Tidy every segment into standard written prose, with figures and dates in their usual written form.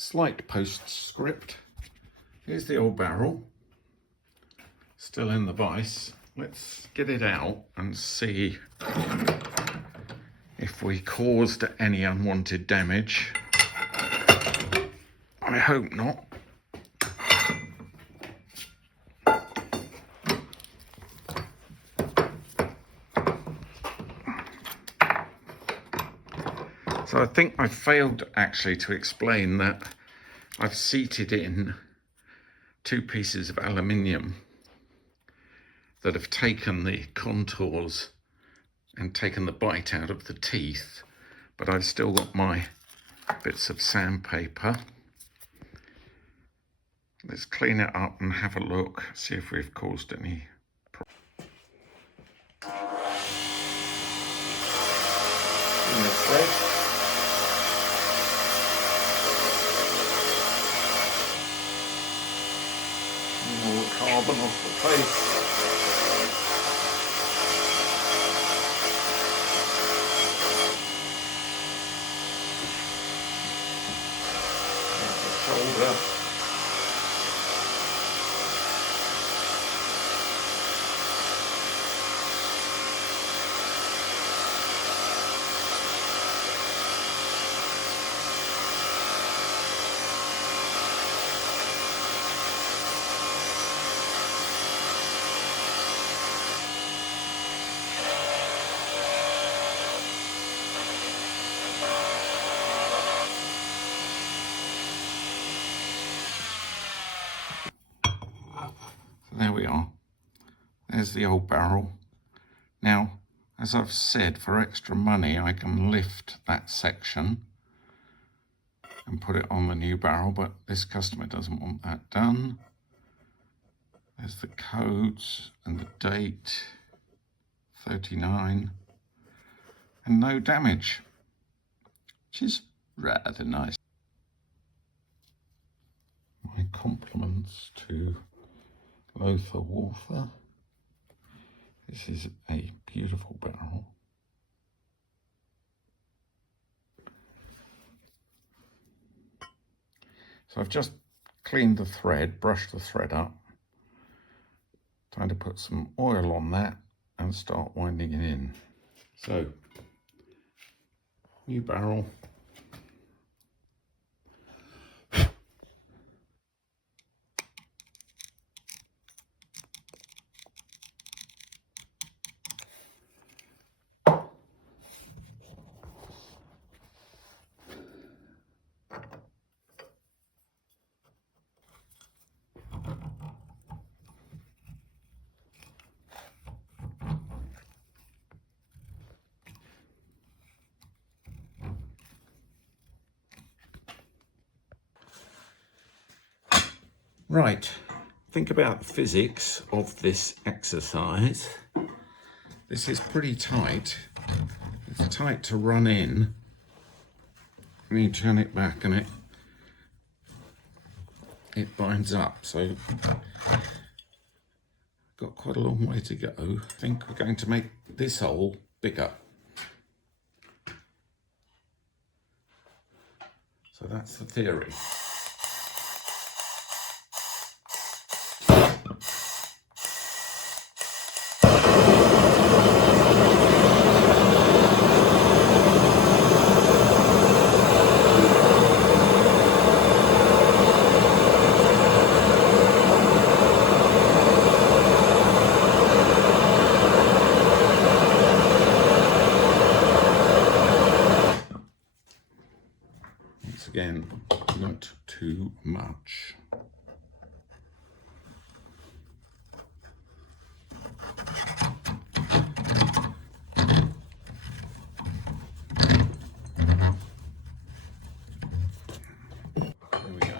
slight postscript. Here's the old barrel, still in the vise. Let's get it out and see if we caused any unwanted damage. I hope not. So I think I failed actually to explain that I've seated in 2 pieces of aluminium that have taken the contours and taken the bite out of the teeth, but I've still got my bits of sandpaper. Let's clean it up and have a look, see if we've caused any problems. In the thread. More carbon off the face. Shoulder. There we are. There's the old barrel. Now, as I've said, for extra money, I can lift that section and put it on the new barrel, but this customer doesn't want that done. There's the codes and the date, 39, and no damage, which is rather nice. My compliments to Lothar Walther. This is a beautiful barrel. So I've just cleaned the thread, brushed the thread up. Time to put some oil on that and start winding it in. So, new barrel. Right, think about the physics of this exercise. This is pretty tight. It's tight to run in. When you turn it back and it binds up. So got quite a long way to go. I think we're going to make this hole bigger. So that's the theory. Again, not too much. There we go.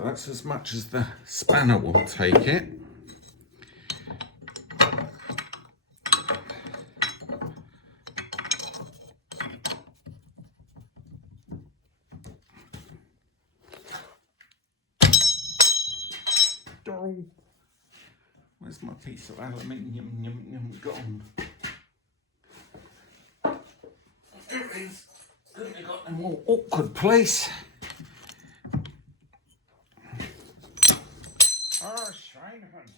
So that's as much as the spanner will take it. Oh, where's my piece of aluminium gone? There it is. Couldn't have got a more awkward place. Oh, Schweinehund.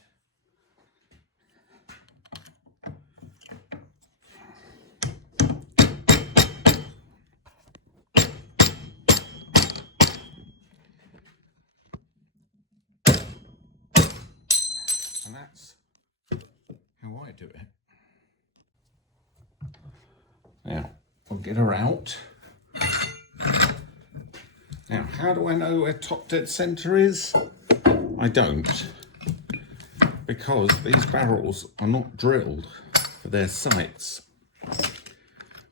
And that's how I do it. Now, I'll get her out. Now, how do I know where top dead centre is? I don't, because these barrels are not drilled for their sights,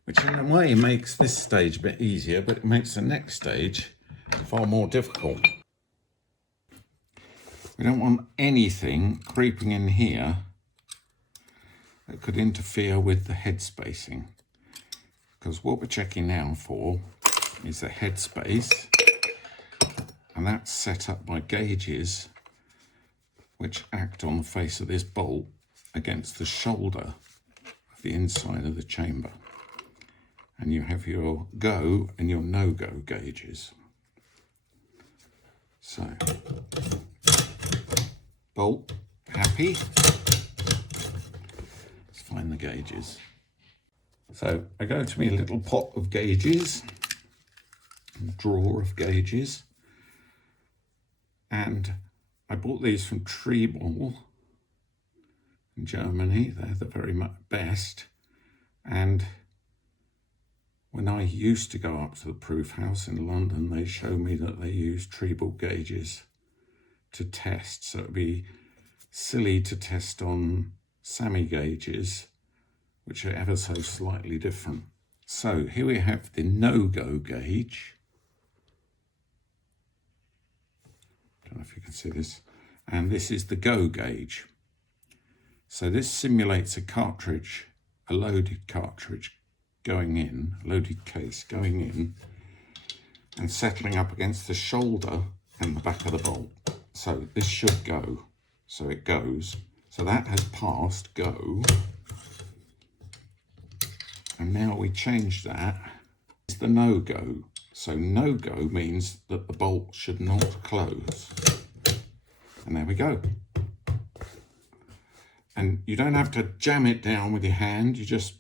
which in a way makes this stage a bit easier, but it makes the next stage far more difficult. We don't want anything creeping in here that could interfere with the head spacing, because what we're checking now for is the head space, and that's set up by gauges which act on the face of this bolt against the shoulder of the inside of the chamber. And you have your go and your no-go gauges. So, bolt, happy. Let's find the gauges. So I go to my little pot of gauges, drawer of gauges, and I bought these from Trebol in Germany. They're the very best. And when I used to go up to the proof house in London, they showed me that they use Trebol gauges to test. So it'd be silly to test on SAMI gauges, which are ever so slightly different. So here we have the no-go gauge. Don't know if you can see this. And this is the go gauge. So this simulates a cartridge, a loaded cartridge going in, a loaded case going in, and settling up against the shoulder and the back of the bolt. So this should go. So it goes. So that has passed go. And now we change that. It's the no-go. So no-go means that the bolt should not close. And there we go. And you don't have to jam it down with your hand, you just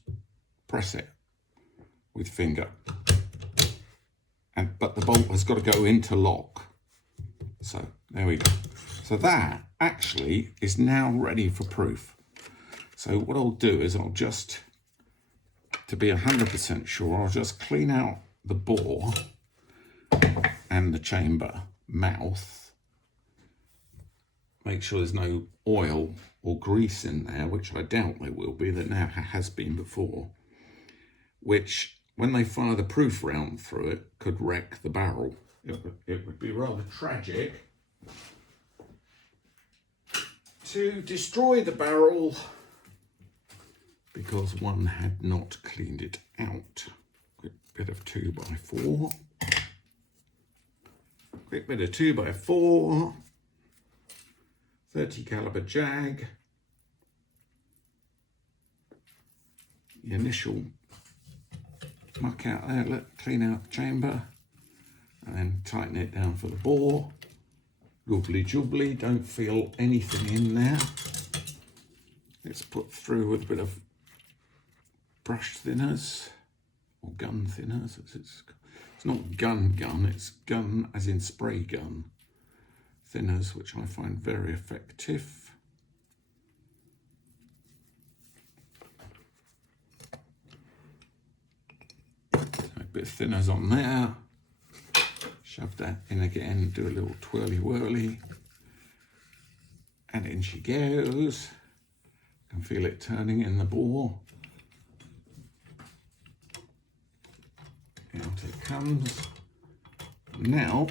press it with finger. But the bolt has got to go into lock. So there we go. So that actually is now ready for proof. So what I'll do is I'll just, to be 100% sure, I'll just clean out the bore and the chamber mouth. Make sure there's no oil or grease in there, which I doubt there will be, that now has been before, which when they fire the proof round through it could wreck the barrel. It would be rather tragic to destroy the barrel because one had not cleaned it out. Quick bit of 2x4. Quick bit of 2x4. 30 caliber jag. The initial muck out there, look, clean out the chamber, and then tighten it down for the bore. Goobly jubbly, don't feel anything in there. It's put through with a bit of brush thinners, or gun thinners. It's not gun, it's gun as in spray gun thinners, which I find very effective. A bit of thinners on there. Shove that in again, do a little twirly whirly. And in she goes. You can feel it turning in the bore. Out it comes. Now,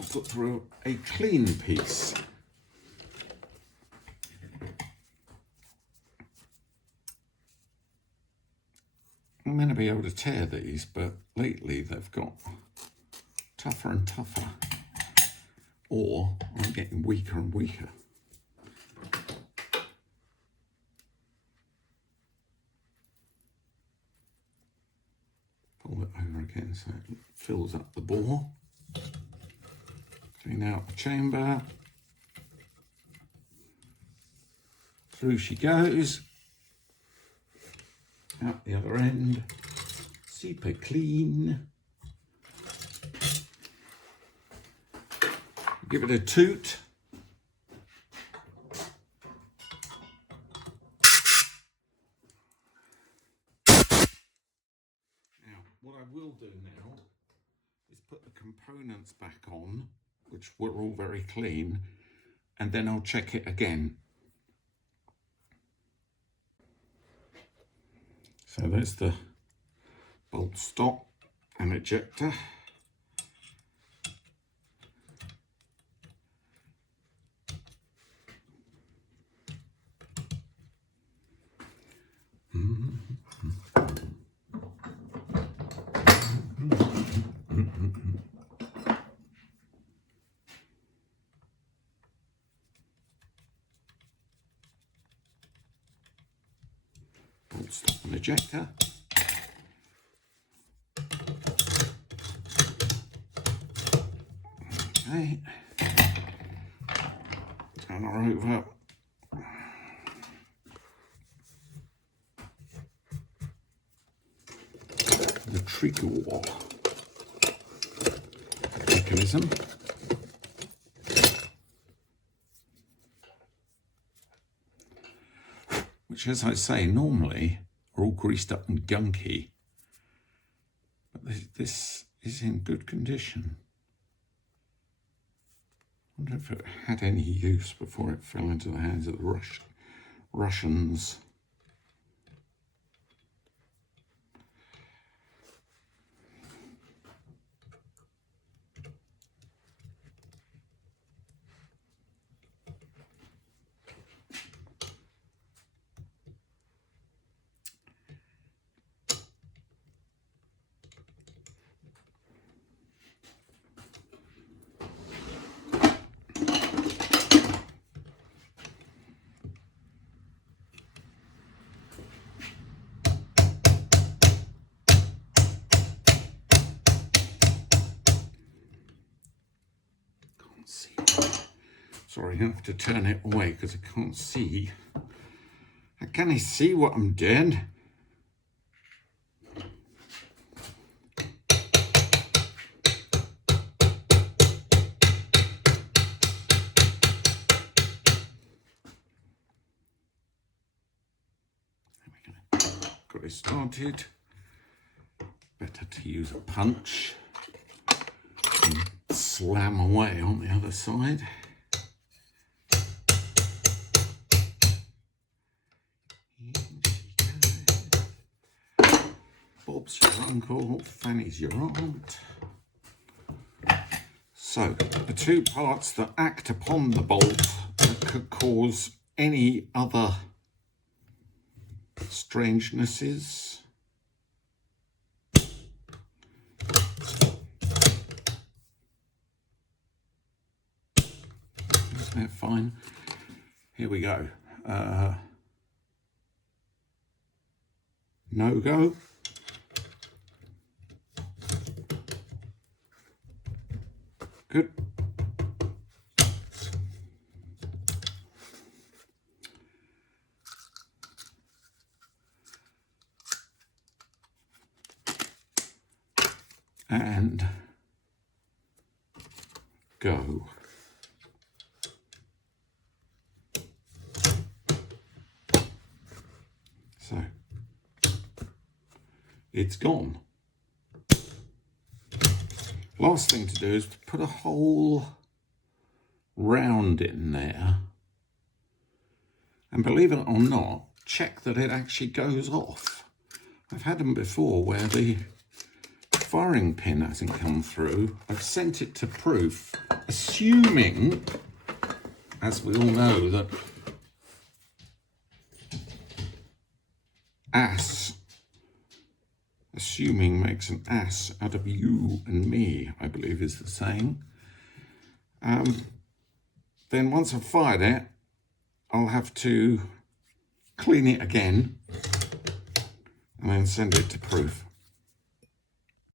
I'll put through a clean piece. I'm going to be able to tear these, but lately they've got tougher and tougher, or I'm getting weaker and weaker. Pull it over again so it fills up the bore. Clean out the chamber. Through she goes. Out the other end. Super clean. Give it a toot. Now, what I will do now is put the components back on, which were all very clean, and then I'll check it again. So there's the bolt stop and ejector. Bolt stop and ejector. Okay. Turn her over. The trigger wall mechanism. Which, as I say, normally are all greased up and gunky. But this is in good condition. I wonder if it had any use before it fell into the hands of the Russians. Sorry, I have to turn it away because I can't see. Can I see what I'm doing? There we go. Got it started. Better to use a punch and slam away on the other side. Bob's your uncle, Fanny's your aunt. So, the two parts that act upon the bolt that could cause any other strangenesses. Isn't that fine? Here we go. No go. Good. And go. So it's gone. Last thing to do is to put a hole round in there, and believe it or not, check that it actually goes off. I've had them before where the firing pin hasn't come through. I've sent it to proof assuming, as we all know, that assuming makes an ass out of you and me, I believe is the saying. Then once I've fired it, I'll have to clean it again and then send it to proof.